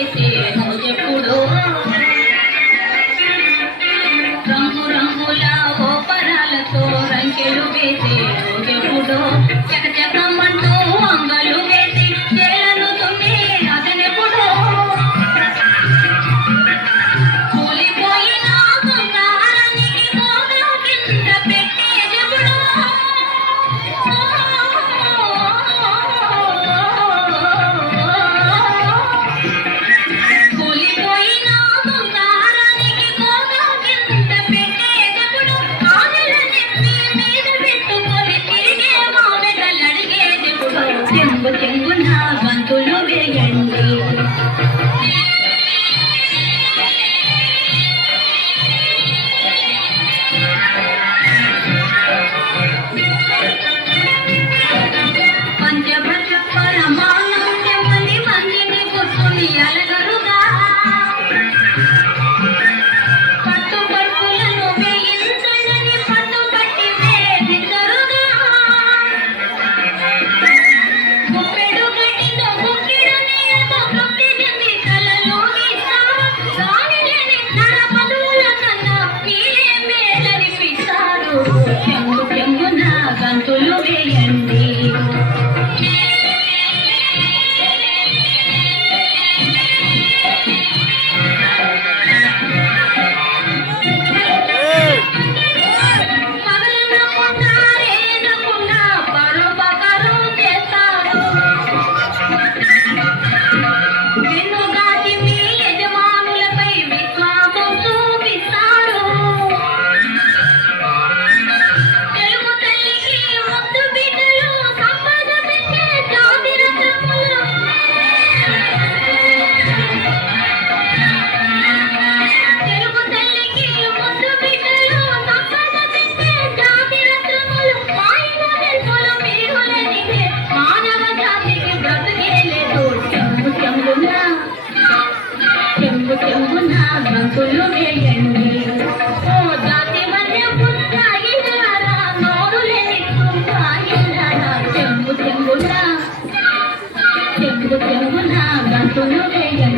వేసే రోజెప్పుడో రంగు రంగుల ఓపరాలతో రంకెలు వేసే రోజెప్పుడో చకచకమంటూ అంగలు వేసి చేలను తుమ్మే అతనెప్పుడో కూలిపోయిన బంగారానికి గోదా కింద పెట్టేదెప్పుడో కూలిపోయిన బంగారానికి గోదా కింద పెట్టేదెప్పుడు ఆమెలనెత్తి మీద పెట్టుకొని తిరిగే మామెదలడిగేదెప్పుడు చెంగు చెంగున గంతులు వేయండి పంచభక్ష పరమాన్నం చెంపని మందిని గుర్తుని అలగరుగా పట్టుబడులను వేయించడని పట్టుబట్టి వేదిద్దరుగా గుప్పెడు గడ్డితో గుక్కెడు నీళ్ళతో తృప్తి చెంది కలలో గీస్తా దానిని నరపదుల కన్నా మీరే మేలనిపిస్తారు చెంగు చెంగున గంతులు వేయండి పగలనకుండా రేనకుండా పరోపకారం చేస్తారు వెన్నుగాచి మీ యజమానులపై విశ్వాసం చూపిస్తారు తెలుగు తల్లికి ముద్దు బిడ్డలు సంపద పెంచే జాతి రత్నములు తెలుగు తల్లికి ముద్దు బిడ్డలు సంపద పెంచే జాతి రత్నములు మాయల వెలుగులు మిరుగులనికే మానవ జాతికి బ్రతుకే లేదు చెంగు చెంగున గంతులు వేయండి ఓ జాతి మధ్య పుట్టాగినారా నోరు లేని కుంభాగినారా చెంగు చెంగున గంతులు వేయండి